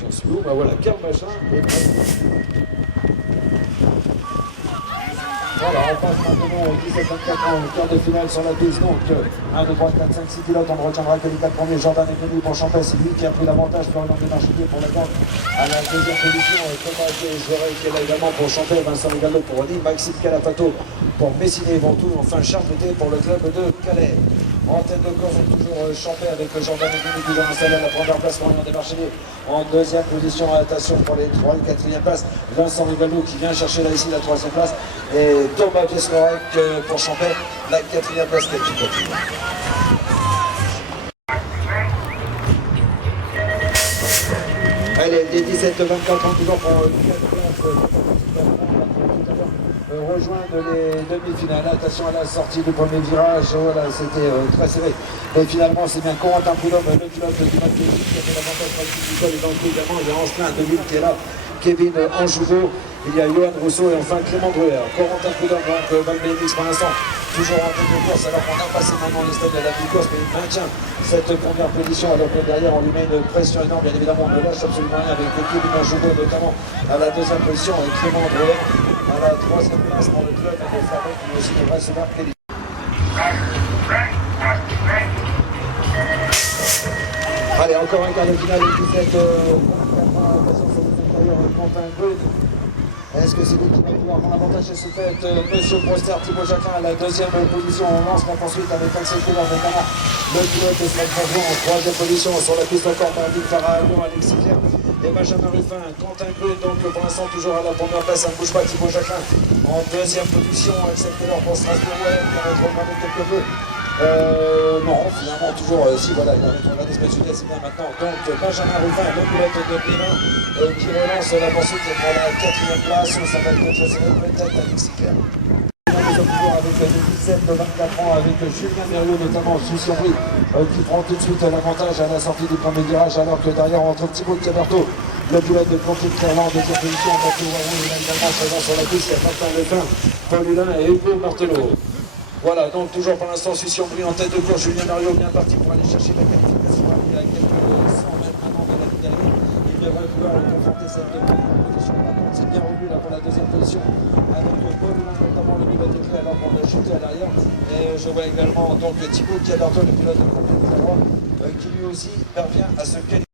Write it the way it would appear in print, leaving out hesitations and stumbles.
j'en suis où? Bah voilà, Karl Machin. Voilà, on passe maintenant au 17-24 ans, au quart de finale sur la piste. Donc, 1, 2, 3, 4, 5, 6 pilotes. On ne retiendra que les 4 premiers. Jordan est venu pour Champès. C'est lui qui a pris l'avantage. Florian Desmarchelier pour la gagne. À la deuxième position, Thomas Géret qui est là également pour Champès. Vincent Rigallo pour Rony. Maxime Calafato pour Messiné et Ventoux. Enfin, Charles Boutet pour le club de Calais. En tête de course, toujours Champais avec Jordan Egrini toujours installé à la première place. Florian Desmarchelier en deuxième position. Attention pour les 3 et 4e places. Vincent Rigallo qui vient chercher là ici la 3e place. Et Thomas Desmarchelier pour Champais, la 4e place qui continue. Allez, les 17-24 ans toujours pour 4 places. Rejoindre les demi-finales. Attention à la sortie du premier virage, voilà, c'était très serré. Et finalement, c'est bien Corentin Prudhomme, le pilote du Mathieu, qui a fait l'avantage par le et dans le coup également, il y a Ancelin de Lille qui est là, Kevin Anjouveau, il y a Johan Rousseau et enfin Clément Druer. Corentin Prudhomme, donc Valménix pour l'instant, toujours en tête de course, alors qu'on a passé maintenant les stades de la course, mais il maintient cette première position, alors que derrière on lui met une pression énorme, bien évidemment, on ne lâche absolument rien avec Kevin Anjouveau, notamment à la deuxième position, et Clément Druer à la 3e place pour le club de Fabien qui aussi devrait se marquer. Allez, encore un quart de finale, 17 24 ans, attention sur le intérieur, Quentin Good. Est-ce que c'est lui qui va pouvoir prendre l'avantage? C'est fait Monsieur Proster, Thibaut Jacquin à la deuxième position. On lance la poursuite avec un secours, notamment le pilote de Strasbourg en 3e position sur la piste encore par Dick Farahagnon, Alexis Clerc et Benjamin Ruffin. Quentin Good, donc pour l'instant toujours à la première place, ça ne bouge pas. Thibaut Jacquin en 2e position, Axel Taylor pour Strasbourg, qui va reprendre quelque peu. Non, finalement, toujours, si voilà, il a rétrogradé ce match, c'est bien maintenant. Donc, Benjamin Ruffin, le pilote de Pénin, qui relance la poursuite pour la 4e place. Ça va être très serré, peut-être Alexis Clerc. Nous sommes toujours avec les 17-24 ans, avec Julien Mérieux, notamment sous surpris, qui prend tout de suite l'avantage à la sortie du premier virage, alors que derrière, on retrouve Thibaut Caberto, le pilote de Conflit Clermont, en deuxième position, Mathieu Warron, il a également présent sur la piste, il y a Martin Ruffin, Paul Hulin et Hugo Martelot. Voilà, donc toujours pour l'instant, Sucy-en-Brie en tête de course, Julien Mérieux bien parti pour aller chercher la qualification. Il y a quelques 100 mètres maintenant de la ligne d'arrivée. Il devrait pouvoir conforter cette première position. Par contre, c'est bien revenu là pour la deuxième position avec Paul Hulin, notamment le pilote de clé, alors qu'on a chuté à l'arrière. Et je vois également donc Thibaut Caberto, le pilote de Conflit Clermont, qui lui aussi parvient à se qualifier.